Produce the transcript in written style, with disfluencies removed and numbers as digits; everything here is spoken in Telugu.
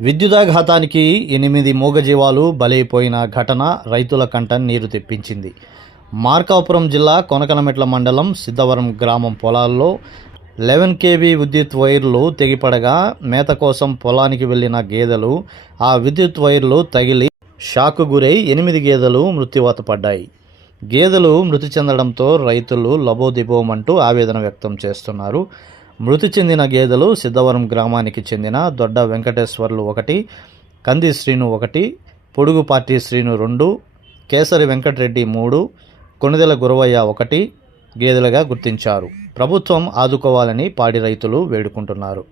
విద్యుదాఘాతానికి 8 మూగజీవాలు బలైపోయిన ఘటన రైతుల కంట నీరు తెప్పించింది. మార్కాపురం జిల్లా కొనకనమెట్ల మండలం సిద్ధవరం గ్రామం పొలాల్లో 11 kV విద్యుత్ వైర్లు తెగిపడగా మేత కోసం పొలానికి వెళ్లిన గేదెలు ఆ విద్యుత్ వైర్లు తగిలి షాకు గురై 8 గేదెలు మృత్యువాత పడ్డాయి. గేదెలు మృతి చెందడంతో రైతులు లబోదిబోమంటూ ఆవేదన వ్యక్తం చేస్తున్నారు. మృతి చెందిన గేదెలు సిద్ధవరం గ్రామానికి చెందిన దొడ్డ వెంకటేశ్వర్లు 1, కంది శ్రీను 1, పొడుగుపాటి శ్రీను 2, కేసరి వెంకటరెడ్డి 3, కొణిదెల గురవయ్య 1 గేదెలుగా గుర్తించారు. ప్రభుత్వం ఆదుకోవాలని పాడి రైతులు వేడుకుంటున్నారు.